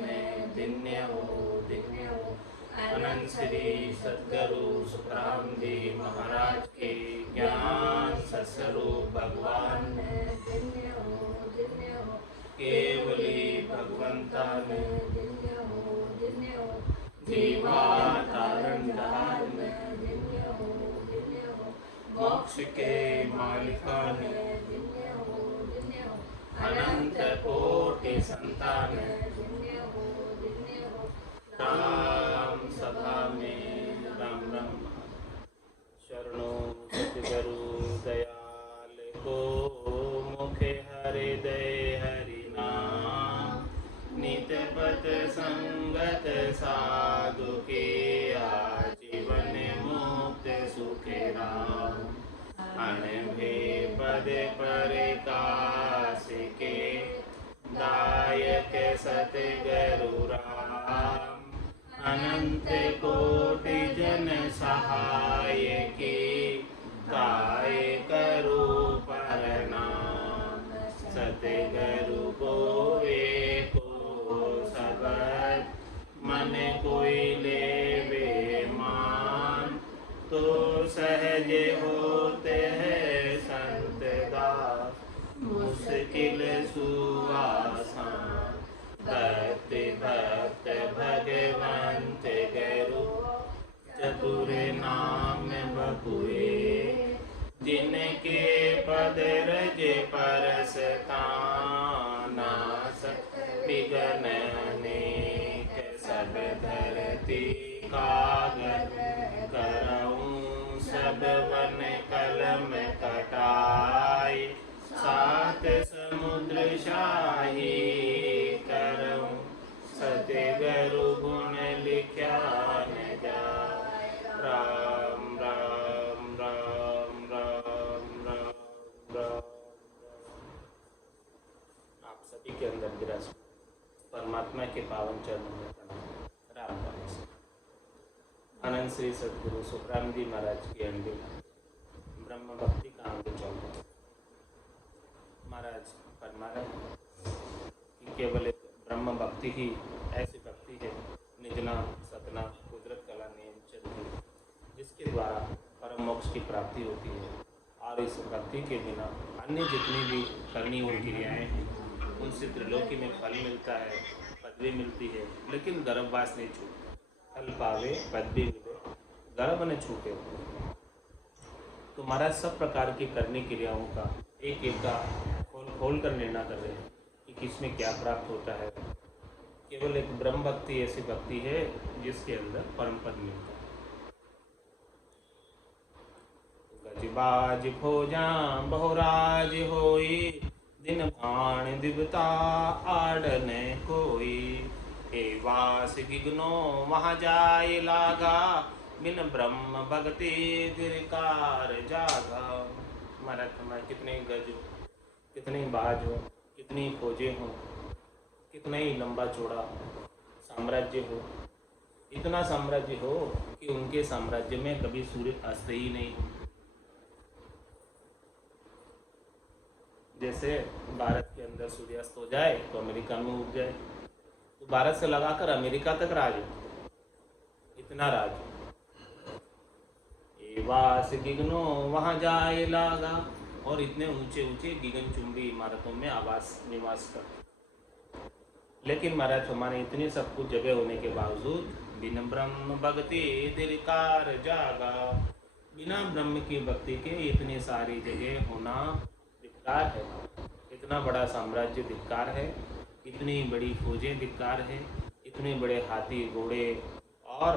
में दिन्य हो। अनंत श्री सद्गुरु सुखरामजी महाराज के ज्ञान सत्स्वरूप भगवान दिन्य हो। केवली भगवंता में दिन्य हो। जीवा तारण में दिन्य हो। मोक्ष के मालिका ने दिन्य हो। अनंत कोटि संतान दिन्य हो। राम सभा में राम राम। शरणो सतगुरु दयाल को मुखे हृदय हरि नाम। नित पथ संगत साधु के आजीवन मुक्त सुखे राम। अनभे पद प्रकाश के दायक सतगुरु राम। अनंत कोटि जन सहाय की काय करो प्रणाम। सतगुरु को एको सबद मन कोई लेवे मान। तो सहज होते हैं संत दास मुश्किल सुआसान। भक्त भगवंत गुरु चतुर नाम बपुए। जिनके पद रज परस नासक विघ्न अनेक। सब धरती कागज करऊं सब वन कलम कटाई। सात समुद्र शाही करऊं सतगुरु गुण लिख्या न जाए। राम राम राम राम राम राम। आप सभी के अंदर विराज परमात्मा के पावन चरणों में प्रणाम। राम राम। अनंत श्री सद्गुरु सुखराम जी महाराज की अंडी ब्रह्म भक्ति का अंग 14 महाराज फरमा रहे कि केवल एक ब्रह्म भक्ति ही ऐसी भक्ति है निजना सतना कुदरत कला नियम चरित्र जिसके द्वारा परम मोक्ष की प्राप्ति होती है। और इस भक्ति के बिना अन्य जितनी भी करनी हुई क्रियाएँ हैं उनसे त्रिलोकी में फल मिलता है, पदवी मिलती है, लेकिन गर्भवास नहीं छूटता। फल पावे पदवी मिले गर्भ न छूटे। तो महाराज सब प्रकार की करनी क्रियाओं का एक एक का खोल कर निर्णय कर रहे हैं कि किसमें क्या प्राप्त होता है। केवल एक ब्रह्म भक्ति ऐसी भक्ति है जिसके अंदर परम पद मिलता है। गजबाज खोजा बहुराज होई। दिन भाण दिवता आड़न कोई। हे वास गिगनो वहाँ जाए लागा। बिन ब्रह्म भगति धिरकार जागा। महाराज हमारे कितने गज हो, कितने बाज हो, कितनी फौजें हो, कितना ही लंबा चौड़ा साम्राज्य हो, इतना साम्राज्य हो कि उनके साम्राज्य में कभी सूर्य अस्त ही नहीं हो। जैसे भारत के अंदर सूर्यास्त हो जाए तो अमेरिका में उग जाए, तो भारत से लगाकर अमेरिका तक राज हो, इतना राज हो। वास गिगनो वहाँ जाए लागा। और इतने ऊंचे ऊंचे गिगनचुंबी इमारतों में आवास निवास कर। लेकिन महाराज हमारे इतनी सब कुछ जगह होने के बावजूद बिना ब्रह्म भक्ति धिक्कार जागा। बिना ब्रह्म की भक्ति के इतनी सारी जगह होना धिक्कार है। इतना बड़ा साम्राज्य धिक्कार है, इतनी बड़ी फौजें धिक्कार है, इतने बड़े हाथी घोड़े और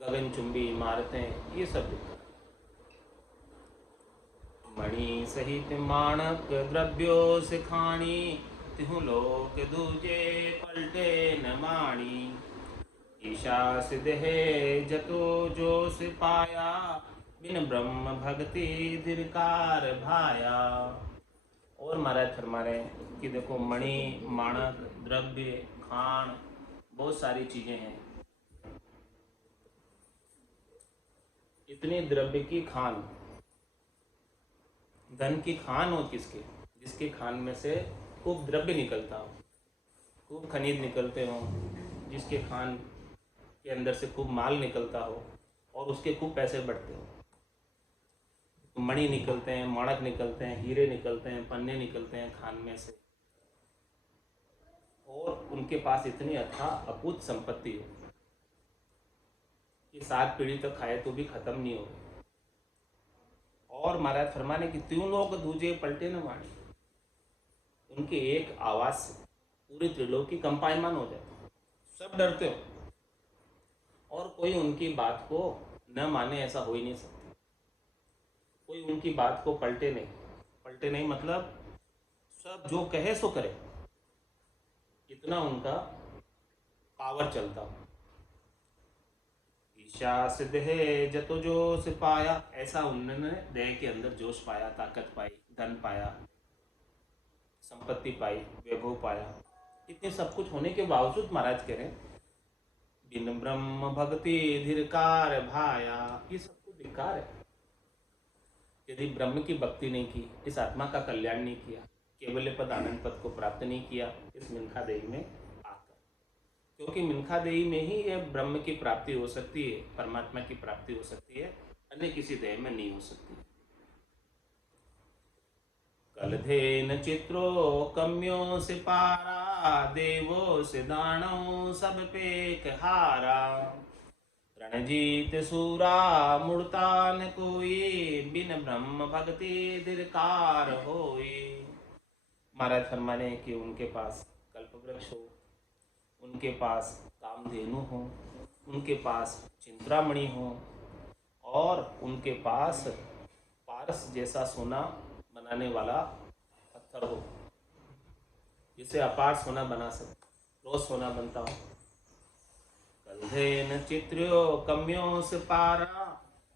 गगनचुंबी इमारतें, ये सब धिक्कार। मणि सहित माणक द्रव्यो सिखानी। तिहु लोक दूजे पलटे न माणी। ईशा सिद्ध है जतो जो सिपाया। बिन ब्रह्म भक्ति धिक्कार भाया। और महाराज फरमा रहे कि देखो मणि माणक द्रव्य खान बहुत सारी चीजें हैं। इतने द्रव्य की खान, धन की खान हो किसके, जिसके खान में से खूब द्रव्य निकलता हो। खूब खनिज निकलते हों, जिसके खान के अंदर से खूब माल निकलता हो और उसके खूब पैसे बढ़ते हो। मणि निकलते हैं, माणक निकलते हैं, हीरे निकलते हैं, पन्ने निकलते हैं खान में से, और उनके पास इतनी अकूत संपत्ति हो कि 7 पीढ़ी तक खाए तो भी खत्म नहीं हो। और महाराज फरमाने कि त्यों लोग दूजे पलटे न माने, उनके एक आवाज से पूरी त्रिलोकी कंपायमान हो जाती, सब डरते हो और कोई उनकी बात को न माने, ऐसा हो ही नहीं सकता। कोई उनकी बात को पलटे नहीं मतलब सब जो कहे सो करे, इतना उनका पावर चलता हो। ईशा से देह जतो जोश पाया, ऐसा उन्होंने देह के अंदर जोश पाया, ताकत पाई, धन पाया, संपत्ति पाई, वैभव पाया। इतने सब कुछ होने के बावजूद महाराज कह रहे हैं बिन ब्रह्म भक्ति धिरकार भाया, ये सब कुछ धिक्कार है। यदि ब्रह्म की भक्ति नहीं की, इस आत्मा का कल्याण नहीं किया, केवल पद आनंद पद को प्राप्त नहीं किया इस मिनखा देही में आकर, क्योंकि मिनखा देही में ही यह ब्रह्म की प्राप्ति हो सकती है, परमात्मा की प्राप्ति हो सकती है, अन्य किसी देह में नहीं हो सकती। कलधेन चित्रो कम्यो से पारा, देवो से दानों सब पे हारा, रणजीत सूरा मुड़ता न कोई, बिन ब्रह्म भक्ति धिरकार होई। महाराज फरमाने कि उनके पास कल्प वृक्ष हो, उनके पास कामधेनु हो, उनके पास चिंतामणि हो, और उनके पास पारस जैसा सोना बनाने वाला पत्थर हो, जिसे अपार सोना बना सके, रोज सोना बनता हो। कल्धेन चित्रो कम्यो से पारा,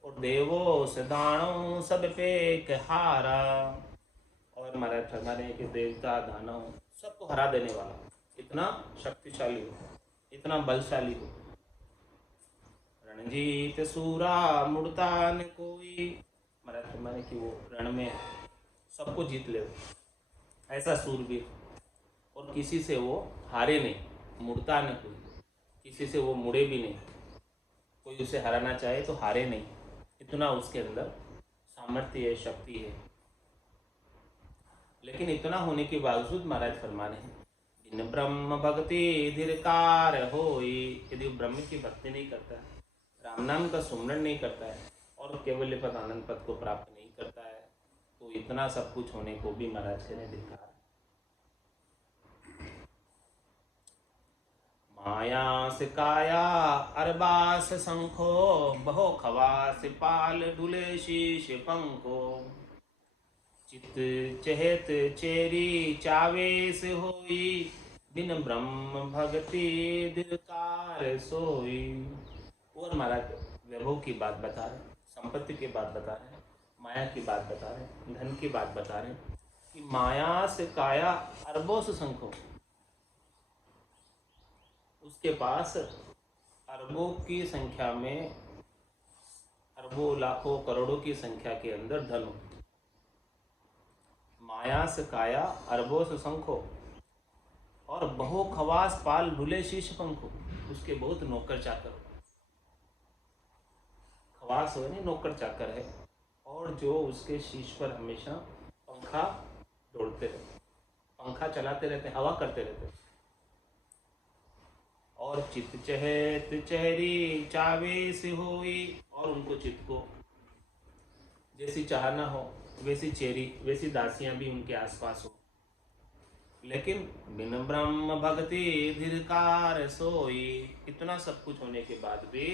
और देवो से दानों सब पे हारा। और महाराज फरमा रहे हैं कि देवता दानव सबको हरा देने वाला, इतना शक्तिशाली हो, इतना बलशाली हो। रणजीत सूरा मुड़ता न कोई, महाराज फरमा रहे कि वो रण में सबको जीत ले, ऐसा सूरवीर, और किसी से वो हारे नहीं, मुड़ता न कोई, किसी से वो मुड़े भी नहीं, कोई उसे हराना चाहे तो हारे नहीं, इतना उसके अंदर सामर्थ्य है, शक्ति है। लेकिन इतना होने के बावजूद महाराज फरमाने हैं बिन ब्रह्म भक्ति धिरकार होई, यदि वो ब्रह्म की भक्ति नहीं करता है, राम नाम का सुमरण नहीं करता है और केवल पद आनंद पद को प्राप्त नहीं करता है, तो इतना सब कुछ होने को भी महाराज कहने धिक्कार। माया से काया अरबास शंखो, बहो खवास पाल ढुले शीश पंखो, चित चहेत चेरी चावेस होई, बिन ब्रह्म भक्ति धिरकार सोई। और महाराज वैभव की बात बता रहे, संपत्ति की बात बता रहे, माया की बात बता रहे, धन की बात बता रहे कि माया से काया अरबों से शंखो, उसके पास अरबों की संख्या में, अरबों लाखों करोड़ों की संख्या के अंदर धन हो। माया से काया अरबों से शंखो, और बहु खवास पाल ढुले शीश पंखो, उसके बहुत नौकर चाकर। खवास हो नहीं, नौकर चाकर है, और जो उसके शीश पर हमेशा पंखा दौड़ते रहते, पंखा चलाते रहते, हवा करते रहते। और चित चहत चहरी चावे से होई, और उनको चित्त को जैसी चाहना हो वैसी चेरी, वैसी दासियां भी उनके आसपास हो। लेकिन बिन ब्रह्म भक्ति धिरकार सोई, इतना सब कुछ होने के बाद भी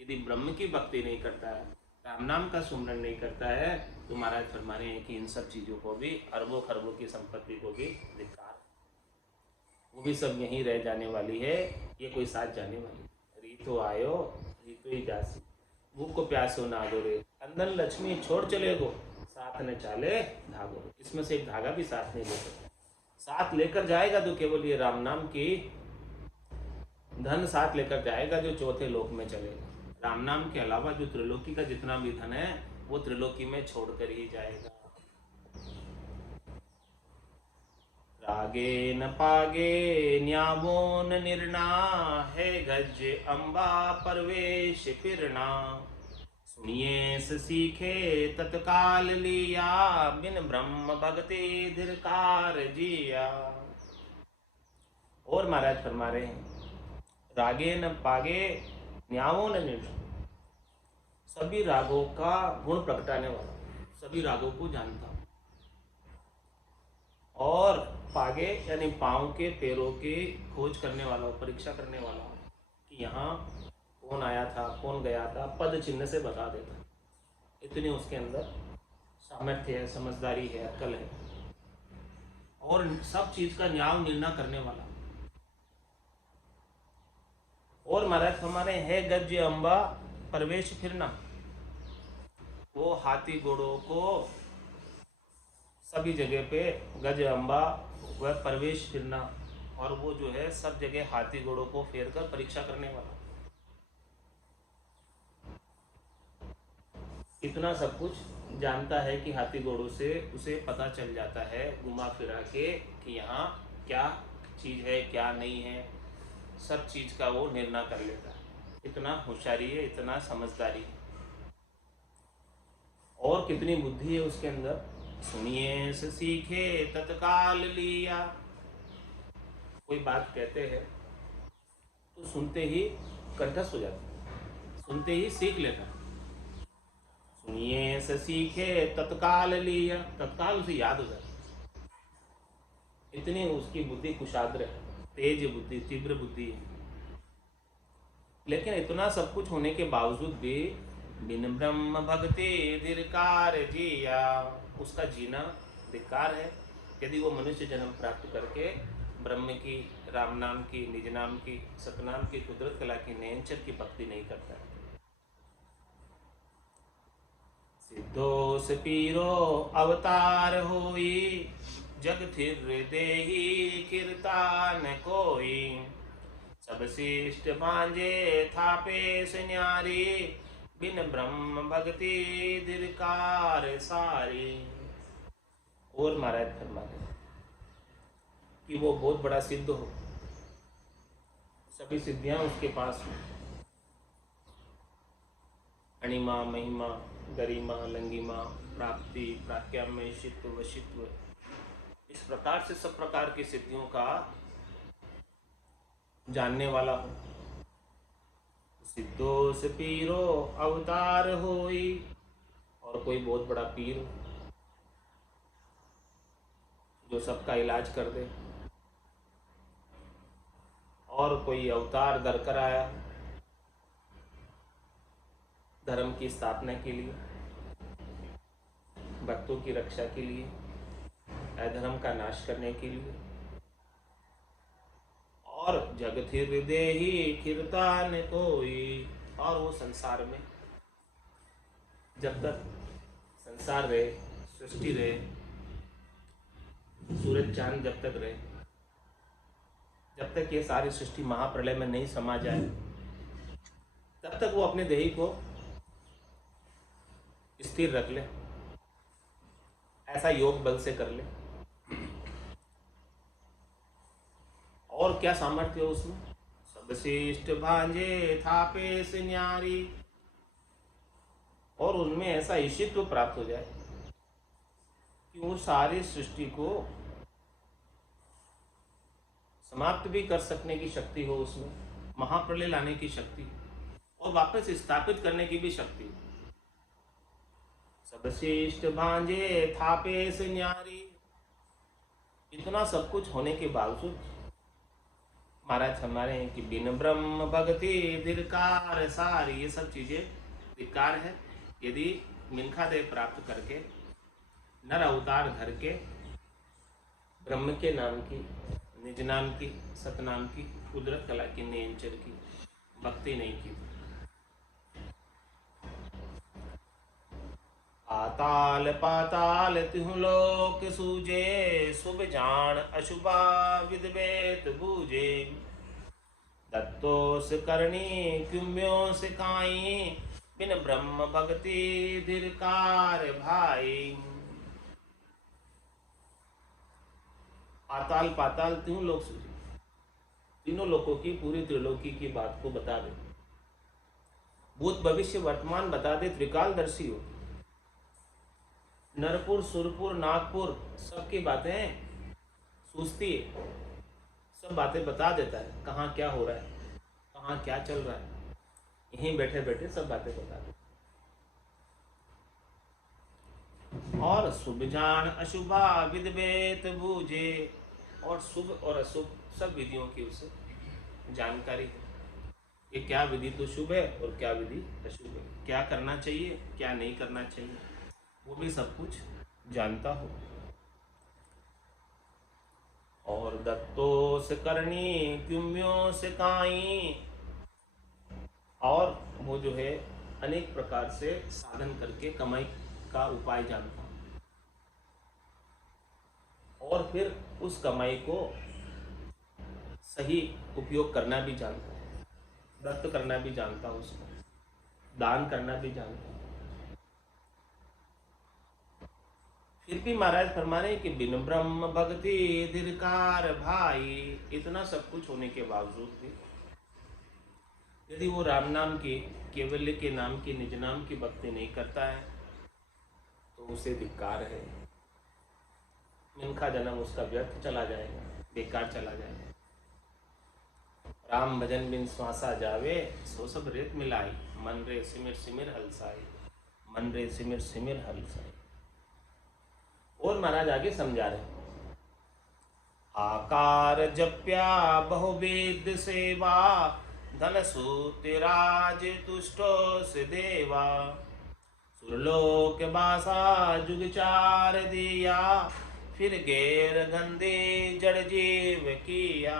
यदि ब्रह्म की भक्ति नहीं करता है, राम नाम का सुमरण नहीं करता है, तो महाराज फरमा रहे हैं कि इन सब चीज़ों को भी, अरबों खरबों की संपत्ति को भी धिक्कार, वो भी सब यहीं रह जाने वाली है, ये कोई साथ जाने वाली। रीतो आयो रीतो ही जासी, भूख को प्यासो ना गोरे, अंदर लक्ष्मी छोड़ चले गो, साथ न चाले धागो। इसमें से एक धागा भी साथ नहीं ले सकता, साथ लेकर जाएगा तो केवल ये राम नाम की धन साथ लेकर जाएगा, जो चौथे लोक में चलेगा। राम नाम के अलावा जो त्रिलोकी का जितना भी धन है वो त्रिलोकी में छोड़कर ही जाएगा। रागे न पागे न्यामो न निर्णा, है गज अम्बा परवेश फिरना। सुनिए सीखे तत्काल लिया, बिन ब्रह्म भक्ति धिरकार जिया। और महाराज फरमा रहे हैं, रागे न पागे न्यामो न निर्णा, सभी रागों का गुण प्रगटाने वाला, सभी रागों को जानता हूं। और पागे यानी पाँव के पैरों के खोज करने वाला हूं, परीक्षा करने वाला हूं कि यहाँ कौन आया था कौन गया था, पद चिन्ह से बता देता। इतनी उसके अंदर सामर्थ्य है, समझदारी है, अक्ल है, और सब चीज का न्याय निर्णय करने वाला। और महाराज हमारे है गज अम्बा प्रवेश फिरना, वो हाथी घोड़ों को सभी जगह पे गज अम्बा वह प्रवेश फिरना, और वो जो है सब जगह हाथी घोड़ों को फेर कर परीक्षा करने वाला। इतना सब कुछ जानता है कि हाथी घोड़ों से उसे पता चल जाता है घुमा फिरा के कि यहाँ क्या चीज़ है क्या नहीं है, सब चीज़ का वो निर्णय कर लेता है। इतना होशियारी है, इतना समझदारी है, और कितनी बुद्धि है उसके अंदर। सुनिए से सीखे तत्काल लिया, कोई बात कहते हैं तो सुनते ही कंठस्थ हो जाता, सुनते ही सीख लेता। सुनिए से सीखे तत्काल लिया, तत्काल उसे याद हो जाता। इतनी उसकी बुद्धि कुशाग्र है, तेज बुद्धि, तीव्र बुद्धि है। लेकिन इतना सब कुछ होने के बावजूद भी बिन ब्रह्म भक्ति धिरकार जिया, उसका जीना धिक्कार है यदि वो मनुष्य जन्म प्राप्त करके ब्रह्म की, राम नाम की, निज नाम की, सतनाम की, कुदरत कला की, नयनचर की भक्ति नहीं करता है। सिद्धोस पीरो अवतार होई, जग थिर देही कीर्तान कोई। सब शिष्ट मांझे थापे सुन्यारी, बिन ब्रह्म भक्ति धिरकार सारी। और महाराज फरमाते कि वो बहुत बड़ा सिद्ध हो, सभी सिद्धियां उसके पास हो, अणिमा, महिमा, गरिमा, लंगिमा, प्राप्ति, प्राक्याम्य, शित्व, वशित्व, इस प्रकार से सब प्रकार की सिद्धियों का जानने वाला हो। सिद्धोस पीरो अवतार होई, और कोई बहुत बड़ा पीर हो जो सबका इलाज कर दे, और कोई अवतार धर कर आया धर्म की स्थापना के लिए, भक्तों की रक्षा के लिए, अधर्म का नाश करने के लिए। और जगत हृदय ही कीर्तन कोई, और वो संसार में जब तक संसार रहे, सृष्टि रहे, सूरज चांद जब तक रहे, जब तक ये सारी सृष्टि महाप्रलय में नहीं समा जाए, तब तक वो अपने देही को स्थिर रख ले, ऐसा योग बल से कर ले। और क्या सामर्थ्य हो उसमें। सब शिष्ट भांजे थापे से न्यारी, और उनमें ऐसा ईशित्व प्राप्त हो जाए कि वो सारी सृष्टि को समाप्त भी कर सकने की शक्ति हो उसमें, महाप्रलय लाने की शक्ति, और वापस स्थापित करने की भी शक्ति। सब शिष्ट भांजे थापे से न्यारी, इतना सब कुछ होने के बावजूद महाराज हमारे हैं कि बिन ब्रह्म भक्ति धिरकार सारी, ये सब चीजें धिक्कार है। यदि मिनखा देह प्राप्त करके नर अवतार धर के ब्रह्म के नाम की, निज नाम की, सतनाम की, कुदरत कला की, नयनचर की भक्ति नहीं की, आताल पाताल तिहु लोक सूजे, शुभ जान अशुभा विदवेत बूझे। दत्तोस करणी क्युम्यो सिखाई, बिन ब्रह्म भक्ति धिरकार भाई। आताल पाताल तीनों लोग सूझे, तीनों लोगों की पूरी त्रिलोकी की बात को बता दे, भूत भविष्य वर्तमान बता दे, त्रिकालदर्शी हो। नरपुर सुरपुर नागपुर सबकी बातें सूझती है, सब बातें बता देता है, कहाँ क्या हो रहा है, कहाँ क्या चल रहा है, यहीं बैठे बैठे सब बातें बता देता है। और शुभ जान अशुभा विदवेत बूझे, और शुभ और अशुभ सब विधियों की उसे जानकारी है कि क्या विधि तो शुभ है और क्या विधि अशुभ है, क्या करना चाहिए क्या नहीं करना चाहिए, वो भी सब कुछ जानता हो। और दत्तो से करनी क्युम्यों से काई, और वो जो है अनेक प्रकार से साधन करके कमाई का उपाय जानता हूँ, और फिर उस कमाई को सही उपयोग करना भी जानता हूँ, दत्त करना भी जानता हूँ, उसको दान करना भी जानता हूँ। फिर भी महाराज फरमा रहे कि बिन ब्रह्म भक्ति धिरकार भाई, इतना सब कुछ होने के बावजूद भी यदि वो राम नाम की, केवल्य के नाम की, निज नाम की भक्ति नहीं करता है तो उसे धिक्कार है, इनका जन्म उसका व्यर्थ चला जाएगा, बेकार चला जाएगा। राम भजन बिन श्वासा जावे, सो सब रेत मिलाई, मन रे सिमिर सिमिर हलसाई, मन रे सिमिर सिमिर हलसाई। और महाराज आगे समझा रहे, आकार जप्या बहुवेद सेवा, धन सूति राज तुष्टो से देवा, सुरलोक बासा जुग चार दिया, फिर गैर गंदे जड़ जीव किया।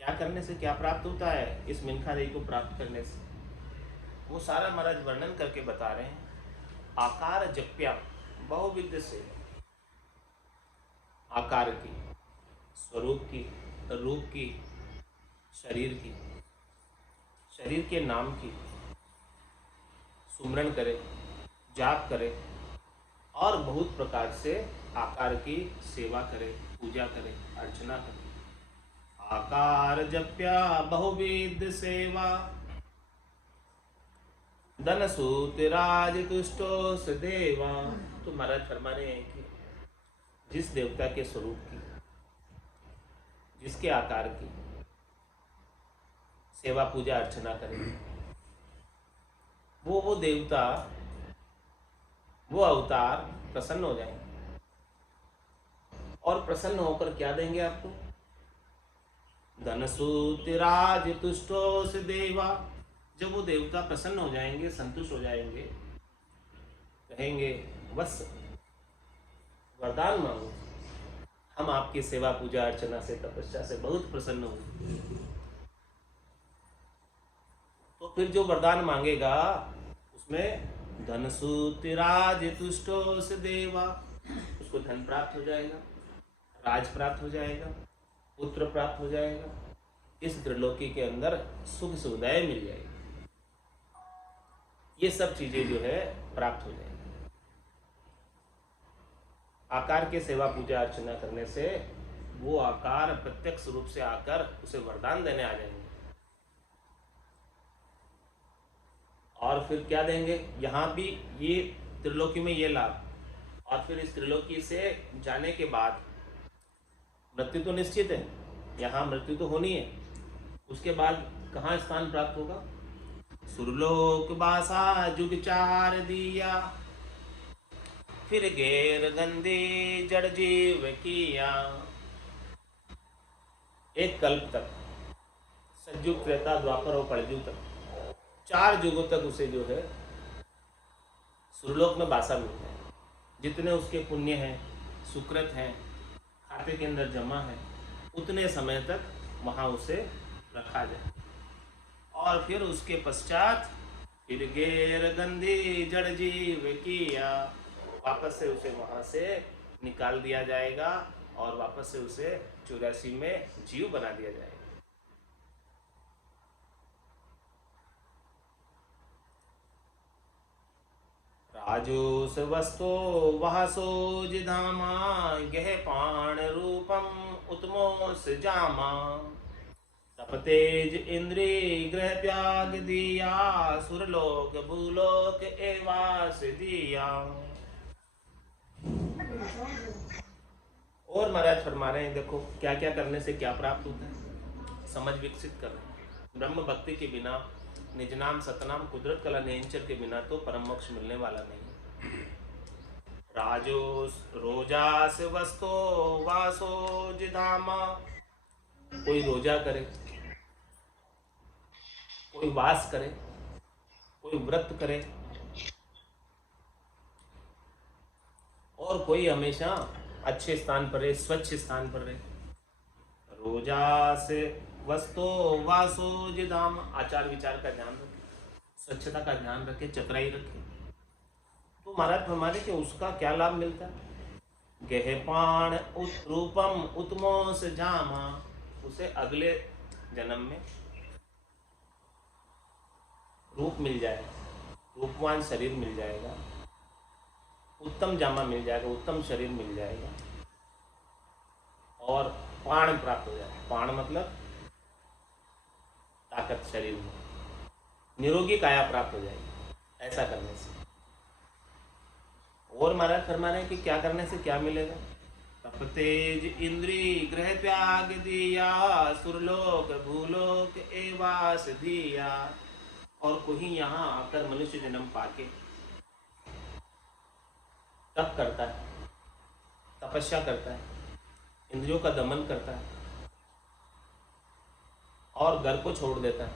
क्या करने से क्या प्राप्त होता है इस मिनखा देवी को प्राप्त करने से, वो सारा महाराज वर्णन करके बता रहे हैं। आकार जप्या, बहुविध से, आकार की, स्वरूप की, रूप की, शरीर की, शरीर के नाम की सुमरण करे, जाप करे, और बहुत प्रकार से आकार की सेवा करे, पूजा करे, अर्चना करे। आकार जप्या बहुविध सेवा, धन सूत राज तुष्टो सदेवा। तो महाराज फरमा रहे हैं कि जिस देवता के स्वरूप की, जिसके आकार की सेवा पूजा अर्चना करें, वो देवता, वो अवतार प्रसन्न हो जाएंगे, और प्रसन्न होकर क्या देंगे आपको, धन सूत राज तुष्टो से देवा। जब वो देवता प्रसन्न हो जाएंगे, संतुष्ट हो जाएंगे, कहेंगे बस वरदान मांगो, हम आपकी सेवा पूजा अर्चना से, तपस्या से बहुत प्रसन्न हो, तो फिर जो वरदान मांगेगा उसमें धन सूति राज तुष्टो से देवा, उसको धन प्राप्त हो जाएगा, राज प्राप्त हो जाएगा, पुत्र प्राप्त हो जाएगा, इस त्रिलोकी के अंदर सुख सुविधाएं मिल जाएगी, ये सब चीजें जो है प्राप्त हो जाएगी। आकार के सेवा पूजा अर्चना करने से वो आकार प्रत्यक्ष रूप से आकर उसे वरदान देने आ जाएंगे, और फिर क्या देंगे, यहाँ भी ये त्रिलोकी में ये लाभ, और फिर इस त्रिलोकी से जाने के बाद मृत्यु तो निश्चित है, यहाँ मृत्यु तो होनी है, उसके बाद कहाँ स्थान प्राप्त होगा, सुरलोक बासा जुग चार दिया, फिर गैर गंदी जड़ जीव किया। एक कल्प तक, सतयुग त्रेता द्वापर और कलयुग तक, 4 युगों तक उसे जो है सुरलोक में बासा मिलता है। जितने उसके पुण्य हैं, सुकृत हैं, खाते के अंदर जमा है, उतने समय तक वहाँ उसे रखा जाए, और फिर उसके पश्चात फिर गैर गंदी जड़ जीव किया, वापस से उसे वहाँ से निकाल दिया जाएगा, और वापस से उसे 84 में जीव बना दिया जाएगा। राजोस वस्तो वासो जिधामा गह पाण रूपम उत्मोस जामा तपतेज इंद्री ग्रह त्याग दिया सुरलोक भूलोक एवास दिया। और महाराज फरमा रहे हैं देखो क्या क्या करने से क्या प्राप्त होता है, समझ विकसित कर रहे हैं। ब्रह्म भक्ति के बिना, निज नाम सतनाम कुदरत कला नेंचर के बिना तो परम मोक्ष मिलने वाला नहीं। राजो रोजास वस्तो वासो जिधामा, कोई रोजा करे, कोई वास करे, कोई व्रत करे, और कोई हमेशा अच्छे स्थान पर रहे, स्वच्छ स्थान पर रहे। रोजा से वस्तो वासो जिधाम, आचार विचार का ध्यान रखे, स्वच्छता का ध्यान रखे, चतुराई रखे। तो महाराज फरमाने कि उसका क्या लाभ मिलता है? गहपाण रूपम उत्मोस जामा, उसे अगले जन्म में रूप मिल जाएगा, रूपवान शरीर मिल जाएगा, उत्तम जामा मिल जाएगा, उत्तम शरीर मिल जाएगा, और प्राण प्राप्त हो जाएगा। प्राण मतलब ताकत शरीर में, निरोगी काया प्राप्त हो जाएगी ऐसा करने से। और महाराज फरमा रहे हैं कि क्या करने से क्या मिलेगा? तप तेज इंद्री ग्रह त्याग दिया सुरलोक भूलोक एवास दिया। और कोई यहाँ आकर मनुष्य जन्म पाके तप करता है, तपस्या करता है, इंद्रियों का दमन करता है और घर को छोड़ देता है,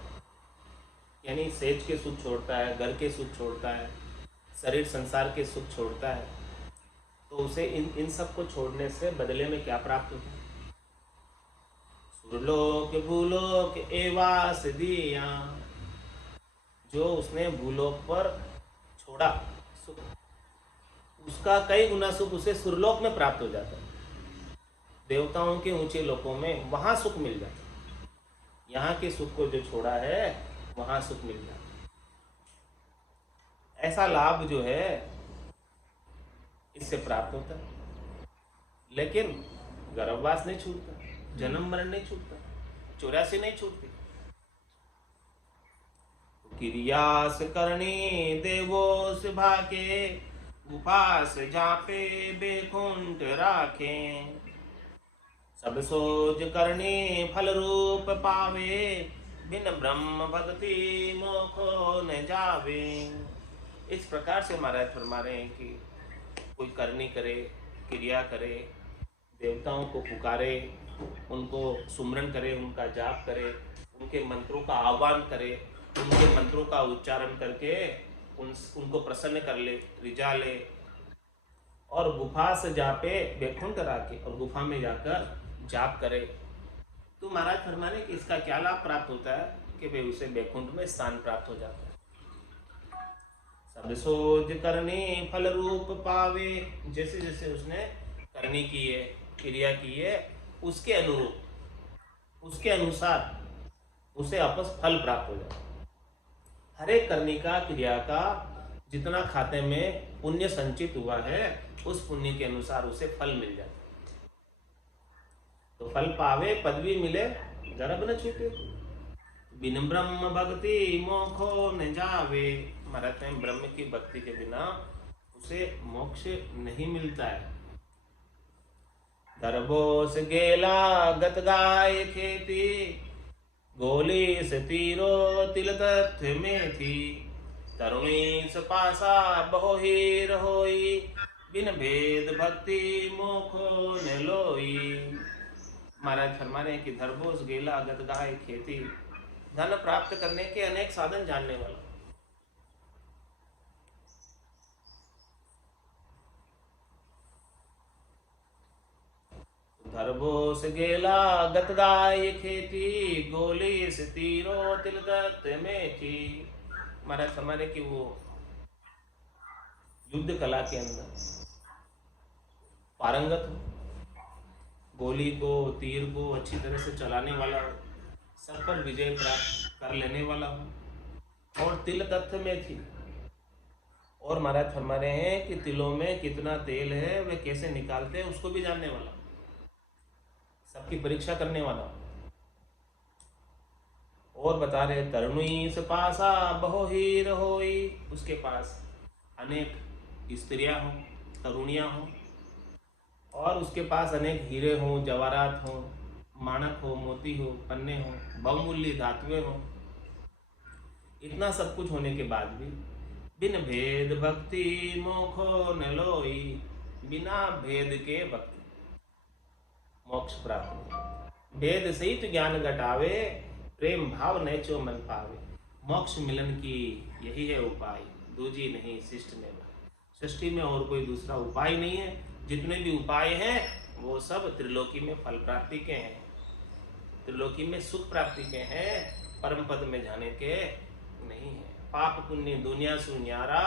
यानी सेज के सुख छोड़ता है, घर के सुख छोड़ता है, शरीर संसार के सुख छोड़ता है, तो उसे इन सब को छोड़ने से बदले में क्या प्राप्त होता है? सुरलोक भूलोक एवास दिया, जो उसने भूलोक पर छोड़ा सुख, उसका कई गुना सुख उसे सुरलोक में प्राप्त हो जाता है। देवताओं के ऊंचे लोकों में वहां सुख मिल जाता है। यहाँ के सुख को जो छोड़ा है वहां सुख मिल जाता है। ऐसा लाभ जो है इससे प्राप्त होता है। लेकिन गर्भवास नहीं छूटता, जन्म मरण नहीं छूटता, 84 नहीं छूटती। क्रियास करनी देवोस भाके गुफास जापे बेकुंठ राखे। सब सोच करनी फल रूप पावे बिन ब्रह्म भक्ति मोखो न जावे। इस प्रकार से महाराज फरमा रहे हैं कि कोई करनी करे, क्रिया करे, देवताओं को पुकारे, उनको सुमरन करे, उनका जाप करे, उनके मंत्रों का आह्वान करे, उनके मंत्रों का उच्चारण करके उनको प्रसन्न कर ले, रिझा ले, और गुफा से जापे बैकुंठ राखे, और गुफा में जाकर जाप करे। तो महाराज फरमाने कि इसका क्या लाभ प्राप्त होता है कि वे उसे बैकुंठ में स्थान प्राप्त हो जाता है। सब सोच करनी फल रूप पावे, जैसे जैसे उसने करनी की है, क्रिया की है, उसके अनुरूप, उसके अनुसार उसे आपस फल प्राप्त हो जाता है। हर एक करनी का, क्रिया का जितना खाते में पुण्य संचित हुआ है उस पुण्य के अनुसार उसे फल मिल जाता है। तो फल पावे, पदवी मिले, गर्भ न छूटे, बिन ब्रह्म भक्ति मोखो न जावे। महाराज में ब्रह्म की भक्ति के बिना उसे मोक्ष नहीं मिलता है। दरबोस गेला गत गाय खेती गोली से तीरो तिल तथ्य में थी। तरुणी से पासा बहु ही रहोई बिन भेद भक्ति मोखो न लोई। महाराज फरमा रहे हैं कि धरबोस गेला गत गाय खेती, धन प्राप्त करने के अनेक साधन जानने वाला, धरबोस गेला गत गाय खेती गोली से तीरो तिल दत्त में थी। महाराज हमारे कि वो युद्ध कला के अंदर पारंगत हो, गोली को, तीर को अच्छी तरह से चलाने वाला हो, सब पर विजय प्राप्त कर लेने वाला हो, और तिल तत्व में थी, और महाराज फरमा रहे हैं कि तिलों में कितना तेल है, वे कैसे निकालते हैं उसको भी जानने वाला, सबकी परीक्षा करने वाला। और बता रहे तरुणी से पासा बहो हीर होई, उसके पास अनेक स्त्रियां हों, तरुणियां हों, और उसके पास अनेक हीरे हों, जवाहरात हों, माणक हो, मोती हो, पन्ने हो, बहुमूल्य धातुएं हों, इतना सब कुछ होने के बाद भी बिन भेद भक्ति मोखो न लोई, बिना भेद के भक्ति मोक्ष प्राप्त नहीं। भेद सहित ज्ञान घटावे, प्रेम भाव नैचो मन पावे। मोक्ष मिलन की यही है उपाय, दूजी नहीं शिष्ट में। सृष्टि में और कोई दूसरा उपाय नहीं है। जितने भी उपाय हैं वो सब त्रिलोकी में फल प्राप्ति के हैं, त्रिलोकी में सुख प्राप्ति के हैं, परम पद में जाने के नहीं है। पाप पुण्य दुनिया सुन्यारा,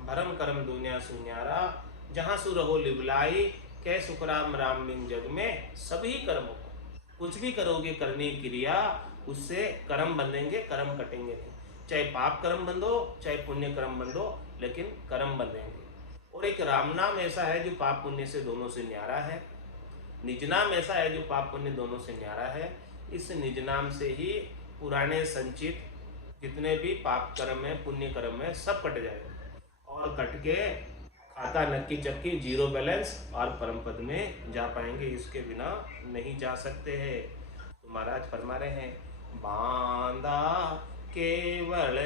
भरम कर्म दुनिया सुन्यारा, जहाँ सु रहो लिबलाई, कै सुख राम राम बिन जग में। सभी कर्मों को कुछ भी करोगे करने की क्रिया, उससे कर्म बंधेंगे, कर्म कटेंगे नहीं। चाहे पाप कर्म बंधो चाहे पुण्य कर्म बंधो, लेकिन कर्म बंधेंगे। और एक राम नाम ऐसा है जो पाप पुण्य से दोनों से न्यारा है, निज नाम ऐसा है जो पाप पुण्य दोनों से न्यारा है। इस निज नाम से ही पुराने संचित जितने भी पाप कर्म है, पुण्य कर्म है, सब कट जाएगा, और कट के खाता नक्की चक्की, जीरो बैलेंस, और परम पद में जा पाएंगे। इसके बिना नहीं जा सकते हैं। तो महाराज फरमा रहे हैं, बांधा केवल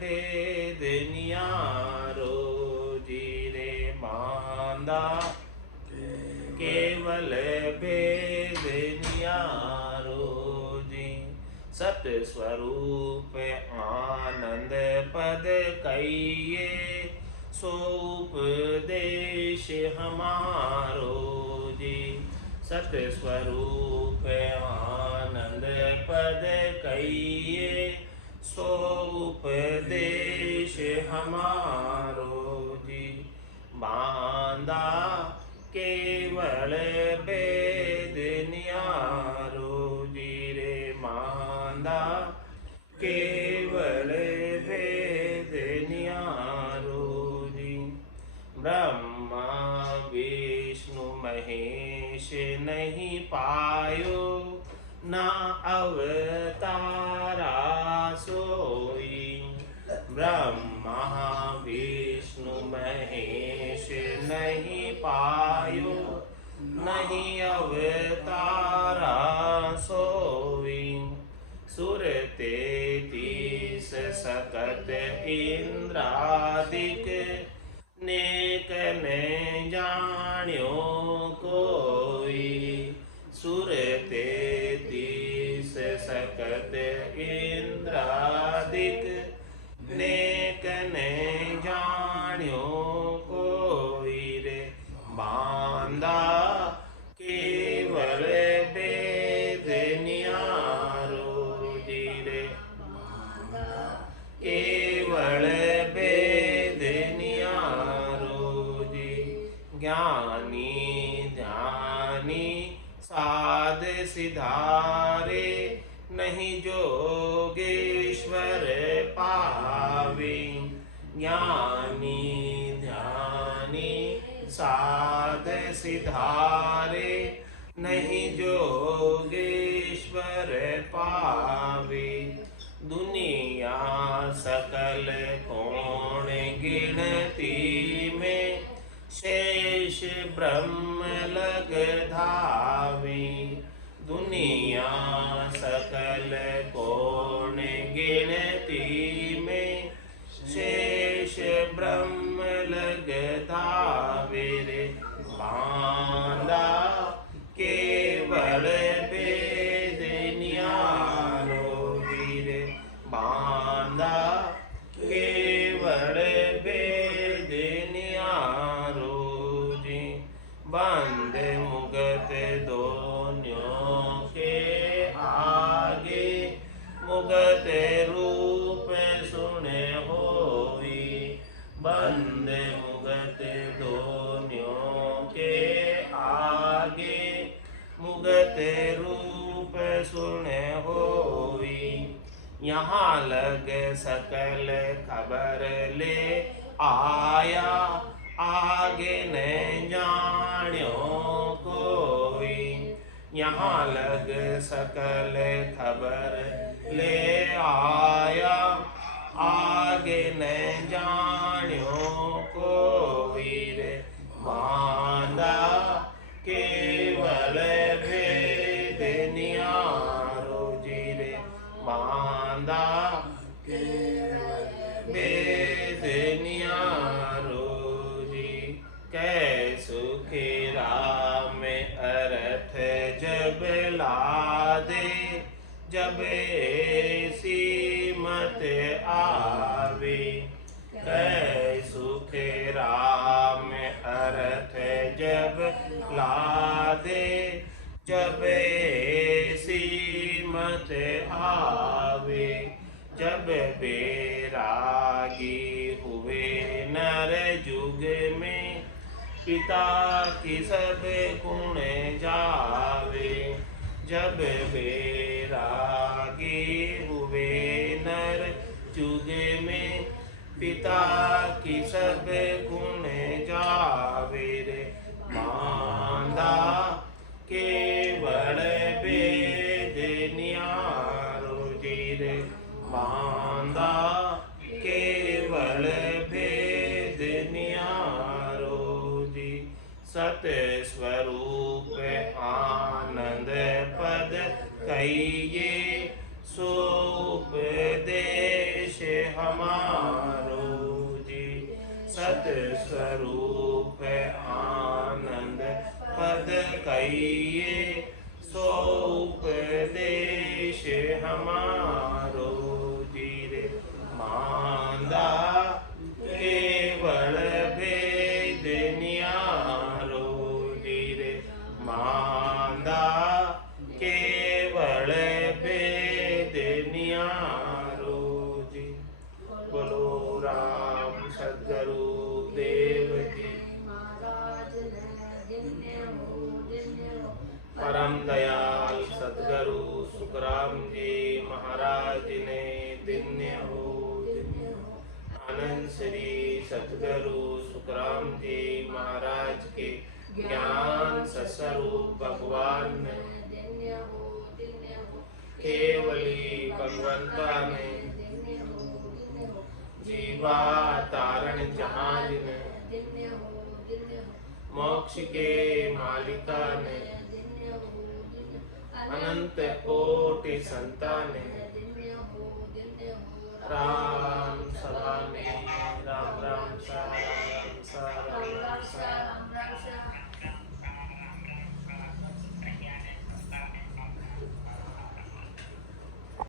भेद नियारो जी रे, बांधा केवल भेद नियारो जी, सत स्वरूप आनंद पद कहिए, सो उपदेश हमारो जी। सत स्वरूप आनंद पद कहिए, सो उपदेश हमारो जी। बांधा केवल भेद नियारो जी रे, बांधा केवल भेद नियारो जी। ब्रह्मा विष्णु महेश नहीं पायो, ना अवतारा सोई। ब्रह्मा विष्णु महेश नहीं पायो, नहीं अवतारा सोई। सुर तेतीस सकत इंद्रादिक, नेक ने जान्यो कोई। सुर तेतीस सकत इंद्रादिक, नेक ने जान्यो कोई रे। बांधा केवल भेद नियारो जी रे, केवल भेद नियारो जी। ज्ञानी ध्यानी साध सिधारे, नहीं जोगेश्वर पावे। ज्ञानी ध्यानी साध सिधारे, नहीं जोगेश्वर पावे। दुनिया सकल कोण गिनती में, शेष ब्रह्म लग धावे। दुनिया सकल कोण गिनती में, शेष ब्रह्म लग धावे रे। बांधा केवल भेद नियारो जी रे, बांधा केवल भेद नियारो जी। बंद मुगत दोनों के आगे, मुगत रूप सुने होई। बंद मुगत दोनों के आगे, मुगत रूप सुने होई। यहाँ लग सकल खबर ले, आया आगे न जान्यो कोई, यहाँ लग सकल खबर ले आया आगे न जान्यो कोई रे, मांदा केवल भेद नियारो जी रे, मांदा भेद नियारो जी। कै सुखी राम अर्थ जब लादे, जब ऐसी मत आवे, कै सुख राम अर्थ जब लादे, जब ऐसी मत आवे, जब बैरागी हुए नर जुग में, पिता की सब गुण जावे, जब बैरागी हुए नर जुग में, पिता की सब गुण जावे रे, मांदा केवल वेद नियारो जी रे, मांदा केवल भेद नियारो जी। सत स्वरूप आनंद पद कहिए, सो उपदेश हमारो जी। सत स्वरूप आनंद पद कहिए, सो उपदेश हमारो जी रे, मांदा केवल भेद नियारो जी रे, मांदा केवल भेद नियारो जी। बोलो राम सद्गुरु देव की, परम दयाल सद्गुरु सुखराम जी महाराज ने दिन्य हो। आनंद श्री सद्गुरु सुखराम जी महाराज के ज्ञान स्वरूप भगवान ने, केवली भगवंता ने, जीवा तारण जहाज ने, मोक्ष के मालिका ने, अनंत कोटि संतान ने, राम सभा में राम